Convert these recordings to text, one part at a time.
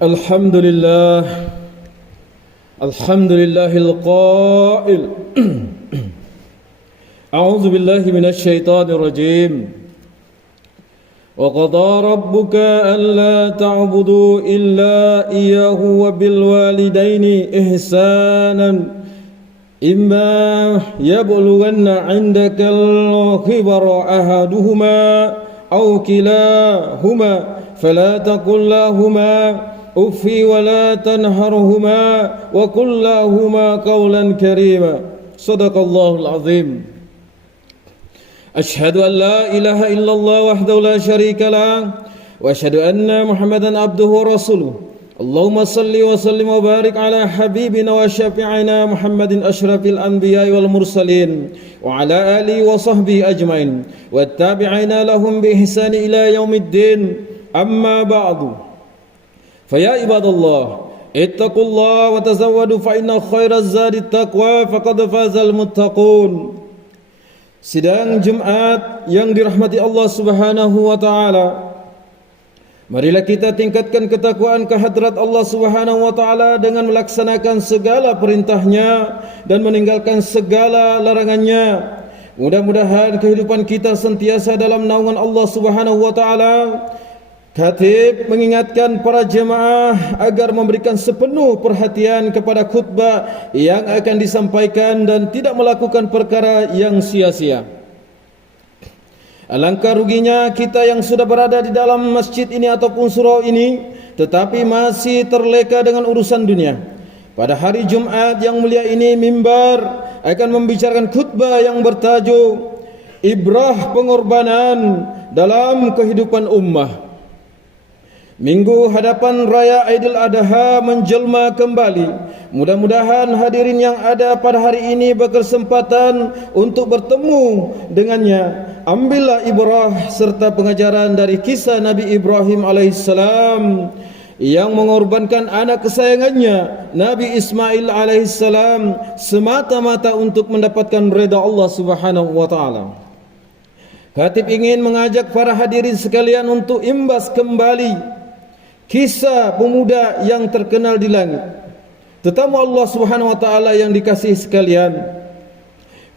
الحمد لله الحمد لله القائل أعوذ بالله من الشيطان الرجيم وقضى ربك ألا تعبدوا إلا إياه وبالوالدين إحسانا إما يبلغن عندك الكبر أحدهما أو كلاهما فلا تقل لهما أف ولا تنهرهما وقل لهما قولا كريما صدق الله العظيم. أشهد أن لا إله إلا الله وحده لا شريك له وأشهد أن محمدا عبده ورسوله. اللهم صل وسلم وبارك على حبيبنا وشفيعنا محمد أشرف الأنبياء والمرسلين وعلى آله وصحبه أجمعين والتابعين لهم بإحسان إلى يوم الدين. أما بعد فيا عباد الله اتقوا الله وتزودوا فإن خير الزاد التقوى فقد فاز المتقون. Sidang Jumat yang dirahmati Allah Subhanahu wa taala, marilah kita tingkatkan ketakwaan kehadrat Allah Subhanahu wa taala dengan melaksanakan segala perintahnya dan meninggalkan segala larangannya. Mudah-mudahan kehidupan kita sentiasa dalam naungan Allah Subhanahu wa taala. Khatib mengingatkan para jemaah agar memberikan sepenuh perhatian kepada khutbah yang akan disampaikan dan tidak melakukan perkara yang sia-sia. Alangkah ruginya kita yang sudah berada di dalam masjid ini ataupun surau ini tetapi masih terleka dengan urusan dunia. Pada hari Jumat yang mulia ini mimbar akan membicarakan khutbah yang bertajuk Ibrah Pengorbanan dalam Kehidupan Ummah. Minggu hadapan Raya Aidil Adha menjelma kembali. Mudah-mudahan hadirin yang ada pada hari ini berkesempatan untuk bertemu dengannya. Ambillah ibrah serta pengajaran dari kisah Nabi Ibrahim alaihissalam yang mengorbankan anak kesayangannya Nabi Ismail alaihissalam semata-mata untuk mendapatkan redha Allah Subhanahu wa taala. Khatib ingin mengajak para hadirin sekalian untuk imbas kembali kisah pemuda yang terkenal di langit. Tetamu Allah Subhanahu wa taala yang dikasihi sekalian,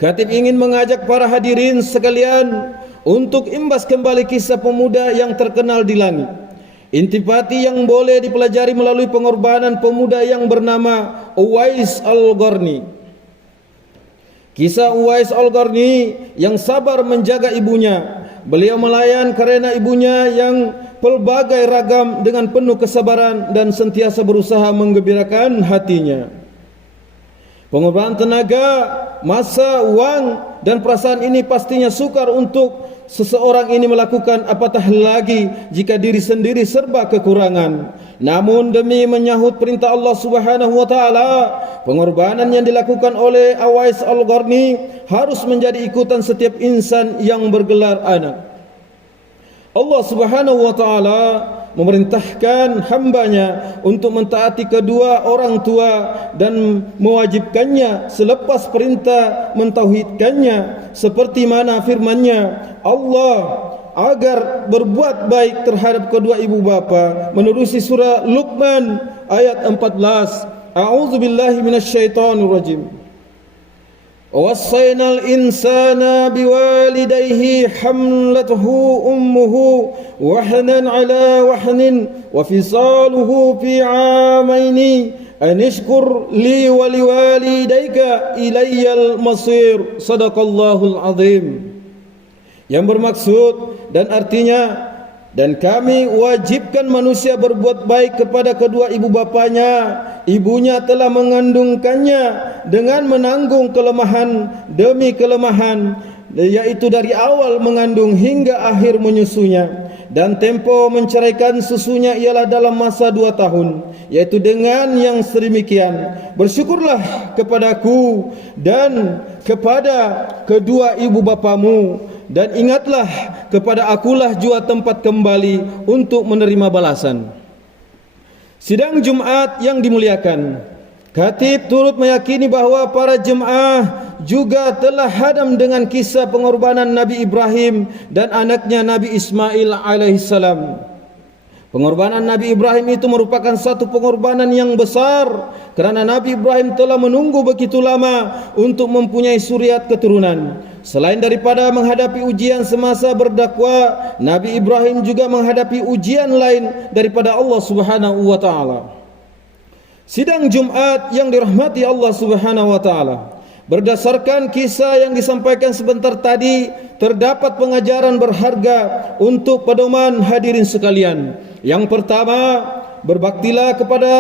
Khatib ingin mengajak para hadirin sekalian untuk imbas kembali kisah pemuda yang terkenal di langit. Intipati yang boleh dipelajari melalui pengorbanan pemuda yang bernama Uwais Al-Qarni. Kisah Uwais Al-Qarni yang sabar menjaga ibunya. Beliau melayan karena ibunya yang pelbagai ragam dengan penuh kesabaran dan sentiasa berusaha menggembirakan hatinya. Pengorbanan tenaga, masa, wang dan perasaan ini pastinya sukar untuk seseorang ini melakukan, apatah lagi jika diri sendiri serba kekurangan. Namun demi menyahut perintah Allah Subhanahu wa taala, pengorbanan yang dilakukan oleh Uwais Al-Qarni harus menjadi ikutan setiap insan yang bergelar anak. Allah Subhanahu wa taala memerintahkan hambanya untuk mentaati kedua orang tua dan mewajibkannya selepas perintah mentauhidkannya, seperti mana firman-Nya Allah agar berbuat baik terhadap kedua ibu bapa menerusi surah Luqman ayat 14. A'udzubillahi minasyaitonirrajim. وَوَصَّيْنَا الْإِنسَانَ بِوَالِدَيْهِ حَمْلَتْهُ أُمُّهُ وَهْنًا عَلَى وَهْنٍ وَفِصَالُهُ فِي عَامَيْنِ أَنِ اشْكُرْ لِي وَلِوَالِدَيْكَ إِلَيَّ الْمَصِيرُ صَدَقَ اللَّهُ الْعَظِيمُ. Yang bermaksud dan artinya, dan kami wajibkan manusia berbuat baik kepada kedua ibu bapanya. Ibunya telah mengandungkannya dengan menanggung kelemahan demi kelemahan, yaitu dari awal mengandung hingga akhir menyusunya. Dan tempo menceraikan susunya ialah dalam masa 2 tahun, yaitu dengan yang sedemikian bersyukurlah kepadaku dan kepada kedua ibu bapamu, dan ingatlah kepada akulah jua tempat kembali untuk menerima balasan. Sidang Jumat yang dimuliakan, Khatib turut meyakini bahawa para jemaah juga telah hadam dengan kisah pengorbanan Nabi Ibrahim dan anaknya Nabi Ismail alaihissalam. Pengorbanan Nabi Ibrahim itu merupakan satu pengorbanan yang besar, kerana Nabi Ibrahim telah menunggu begitu lama untuk mempunyai zuriat keturunan. Selain daripada menghadapi ujian semasa berdakwah, Nabi Ibrahim juga menghadapi ujian lain daripada Allah Subhanahu wa taala. Sidang Jumat yang dirahmati Allah Subhanahu wa taala, berdasarkan kisah yang disampaikan sebentar tadi, terdapat pengajaran berharga untuk pedoman hadirin sekalian. Yang pertama, berbaktilah kepada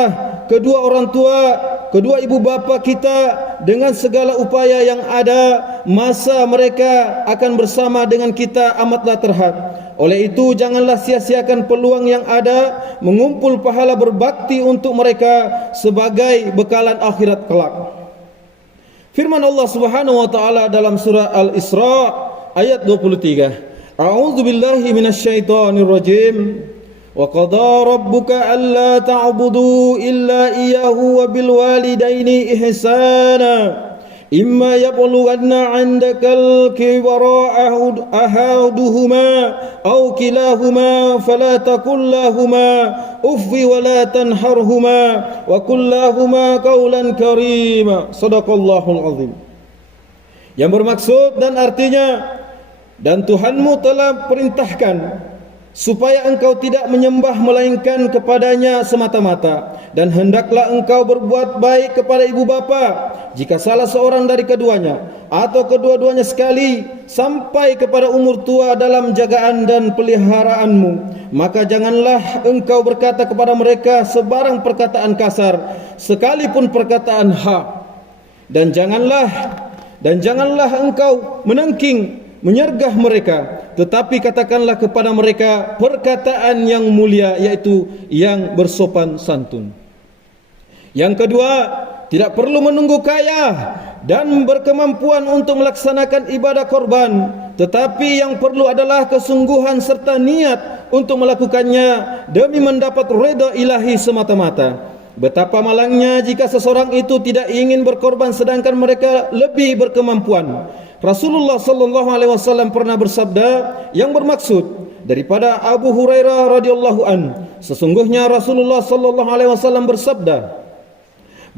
kedua orang tua, kedua ibu bapa kita dengan segala upaya yang ada. Masa mereka akan bersama dengan kita amatlah terhad. Oleh itu, janganlah sia-siakan peluang yang ada, mengumpul pahala berbakti untuk mereka sebagai bekalan akhirat kelak. Firman Allah Subhanahu wa taala dalam surah Al-Isra ayat 23. A'udzu billahi minasyaitonir rajim. Wa qadara rabbuka alla ta'budu illa iyyahu wa bil walidaini ihsana. Imma yablughanna 'indakal kibara ahaduhuma aw kilahuma fala taqul lahumā uffi wa la tanharhuma wa qul lahumā qawlan karīma. Shadaqallahul azim. Yang bermaksud dan artinya, dan Tuhanmu telah perintahkan supaya engkau tidak menyembah melainkan kepadanya semata-mata, dan hendaklah engkau berbuat baik kepada ibu bapa jika salah seorang dari keduanya atau kedua-duanya sekali sampai kepada umur tua dalam jagaan dan peliharaanmu. Maka janganlah engkau berkata kepada mereka sebarang perkataan kasar, sekalipun perkataan hak, dan janganlah engkau menengking menyergah mereka, tetapi katakanlah kepada mereka perkataan yang mulia, yaitu yang bersopan santun. Yang kedua, tidak perlu menunggu kaya dan berkemampuan untuk melaksanakan ibadah korban, tetapi yang perlu adalah kesungguhan serta niat untuk melakukannya demi mendapat redha ilahi semata-mata. Betapa malangnya jika seseorang itu tidak ingin berkorban sedangkan mereka lebih berkemampuan. Rasulullah sallallahu alaihi wasallam pernah bersabda yang bermaksud daripada Abu Hurairah radhiyallahu an, sesungguhnya Rasulullah sallallahu alaihi wasallam bersabda,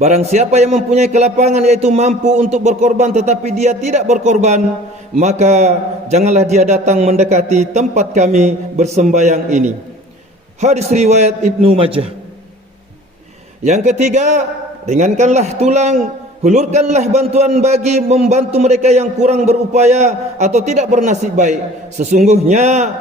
barang siapa yang mempunyai kelapangan, yaitu mampu untuk berkorban tetapi dia tidak berkorban, maka janganlah dia datang mendekati tempat kami bersembayang ini. Hadis riwayat Ibnu Majah. Yang ketiga, ringankanlah tulang, hulurkanlah bantuan bagi membantu mereka yang kurang berupaya atau tidak bernasib baik. Sesungguhnya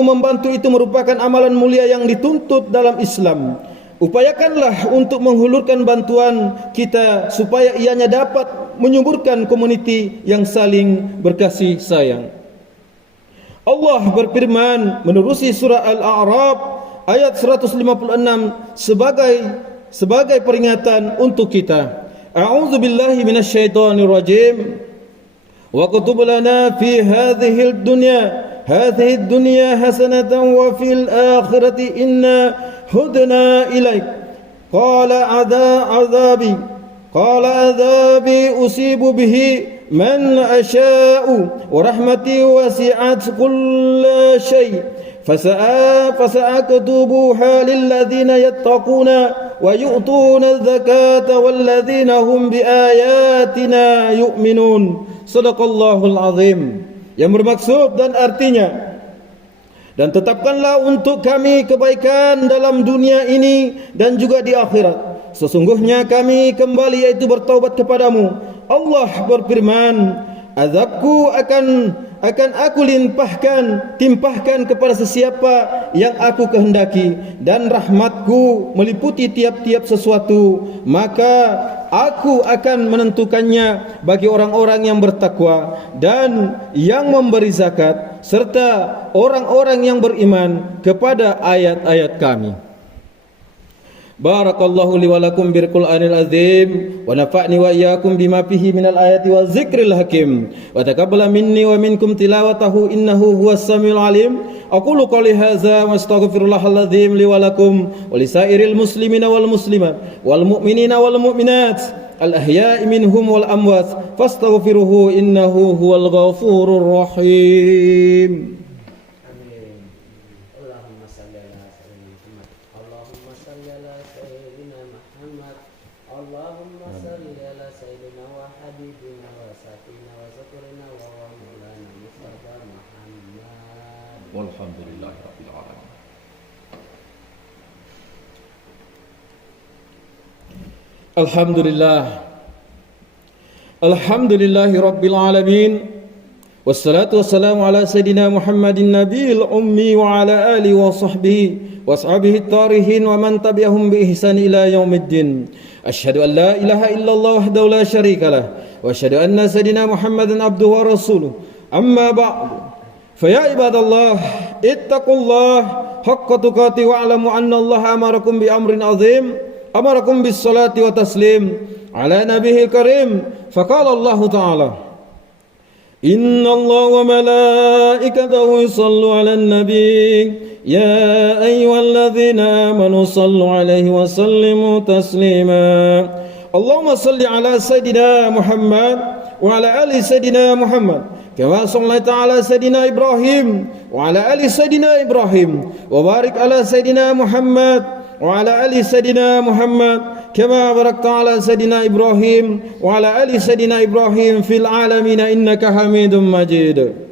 membantu itu merupakan amalan mulia yang dituntut dalam Islam. Upayakanlah untuk menghulurkan bantuan kita supaya ianya dapat menyuburkan komuniti yang saling berkasih sayang. Allah berfirman menerusi surah Al-A'raf ayat 156 sebagai peringatan untuk kita. A'udzu billahi minasyaitonir rajim. Wa kutub lana fi hadhihi ad-dunya hasanatan wa fil akhirati inna hudna ilaik. Qala adzabi usibu bihi man asya'u wa rahmati wasi'at kulla syai'. فسأكتبها للذين يتقون ويؤتون الزكاة والذين هم بآياتنا يؤمنون. Shadaqallahul azim. Yang bermaksud dan artinya, dan tetapkanlah untuk kami kebaikan dalam dunia ini dan juga di akhirat. Sesungguhnya kami kembali, yaitu bertaubat kepadamu. Allah berfirman, azabku akan aku timpahkan kepada sesiapa yang aku kehendaki, dan rahmatku meliputi tiap-tiap sesuatu, maka aku akan menentukannya bagi orang-orang yang bertakwa dan yang memberi zakat, serta orang-orang yang beriman kepada ayat-ayat kami. Barakallahu li wa lakum bil Qur'anil azim wa nafa'ni wa iyyakum bima fihi minal ayati wa zikril hakim wa taqabbala minni wa minkum tilawatahu innahu huwas samiul alim. Aqulu qouli hadza wa astaghfirullahal azim li wa lakum wa lisairil muslimina wal muslimat wal mu'minina wal mu'minat al ahya'i minhum wal amwat fastaghfiruhu innahu huwal ghafurur rahim. Amin. Allahumma shalli ala sayyidina اللهم صل على سيدنا وحبيبنا وسفينا وذكرنا ومولانا مصطفى محمد والحمد لله رب العالمين. Alhamdulillah. Alhamdulillahi rabbil alamin. Wassalatu wassalamu ala sayyidina Muhammadin nabiyil ummi wa ala alihi wa sahbihi wa ashabihi at-tarihin wa man tabi'ahum bi ihsan ila yaumiddin. Asyhadu an la ilaha illallah wahdahu la syarika lah wa asyhadu anna sayyidina Muhammadan abduhu wa rasuluh. Amma ba'du. Fa ya ibadallah, ittaqullah haqqa tuqatih wa alamu anna Allah amarakum bi amrin azim. Amarakum bis salati wa taslim ala nabiyil karim. Faqala Allah Ta'ala: Inna Allah wa malaikatahu yusallu ala nabi ya ayyuhalladzina amanu sallu alaihi wa sallimu taslima. Allahumma salli ala sayyidina Muhammad wa ala ali sayyidina Muhammad kama sallaita ala sayyidina Ibrahim wa ala ali sayyidina Ibrahim wa barik ala sayyidina Muhammad wa ala ali sayyidina Muhammad kama barakta ala sayyidina Ibrahim wa ala ali sayyidina Ibrahim fil alamin innaka Hamidum Majid.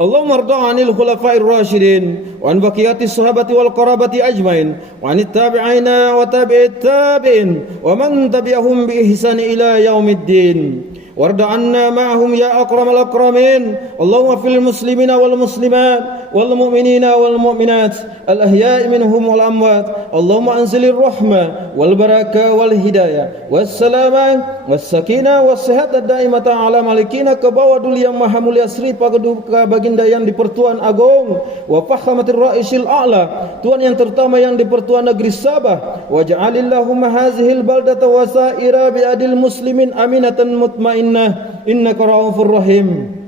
Allahumma arda 'anil khulafa'ir rasyidin wa an baqiyatis sahabati wal qarabati ajmain wa 'anit tabi'ina wa tabi'it tabi'in wa man tabi'ahum bi ihsan ila yaumiddin. Warda anna ma'hum ya akramal akramin. Allahumma fil muslimina wal muslimat wal mu'minina wal mu'minat al ahya'i minhum wal amwat. Allahumma anzilir rahmah wal barakah wal hidayah was salamah was sakinah was sihat daimata ala malikina ke bawah duli yang maha mulia Sri Paduka Baginda yang di Pertuan Agung wa fahamatir ra'isil a'la, Tuan yang terutama yang di Pertuan Negeri Sabah. Waj'alillahumma hazihil baldata wa sa'ira bi'adil muslimin aminatan mutmainnah innaka ra'ufur rahim.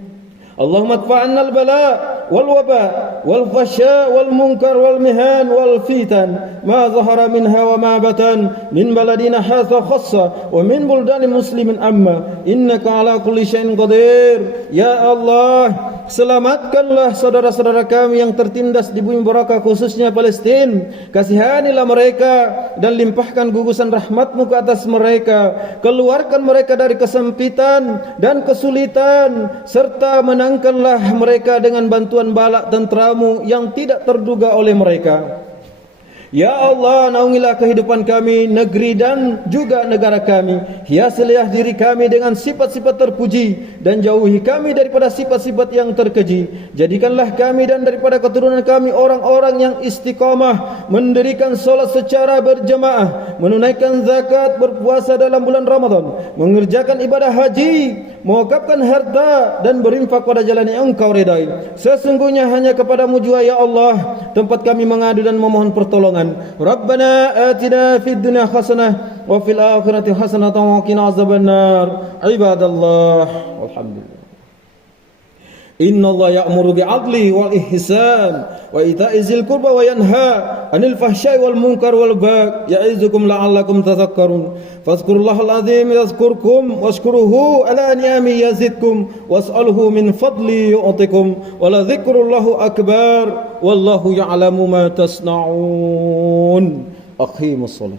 Allahumma adfa'anna al-bala wal waba wal fasha wal munkar wal mihan wal fitan ma zahara minha wa ma batan min baladina hadha khassa wa min buldani muslimin amma innaka ala kulli syai'in qadir. Ya Allah, selamatkanlah saudara-saudara kami yang tertindas di bumi barakah khususnya Palestina. Kasihanilah mereka dan limpahkan gugusan rahmat-Mu ke atas mereka. Keluarkan mereka dari kesempitan dan kesulitan serta menangkanlah mereka dengan bantuan balak tentera-Mu yang tidak terduga oleh mereka. Ya Allah, naungilah kehidupan kami, negeri dan juga negara kami. Hiasilah diri kami dengan sifat-sifat terpuji dan jauhi kami daripada sifat-sifat yang terkeji. Jadikanlah kami dan daripada keturunan kami orang-orang yang istiqamah, mendirikan solat secara berjemaah, menunaikan zakat, berpuasa dalam bulan Ramadan, mengerjakan ibadah haji, mewakafkan harta dan berinfak pada jalan yang Engkau redai. Sesungguhnya hanya kepadamu jua ya Allah tempat kami mengadu dan memohon pertolongan. Rabbana atina fid dunya hasanah wa fil akhirati hasanah wa qina azabannar. Ibadallah, walhamdulillah. Inna Allah ya'muru bi'adli wal ihsan wa ita'i zil qurba wa yanha 'anil fahsya'i wal munkar wal baghi ya'izukum la'allakum tadhakkarun. Fadhkurullahal azim yadhkurkum washkuruhu ala ni'amihi yazidkum was'alhu min fadli yu'tikum wa la dzikrullahi akbar wallahu ya'lamu ma tasna'un. Aqimus shalah.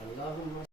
Allahumma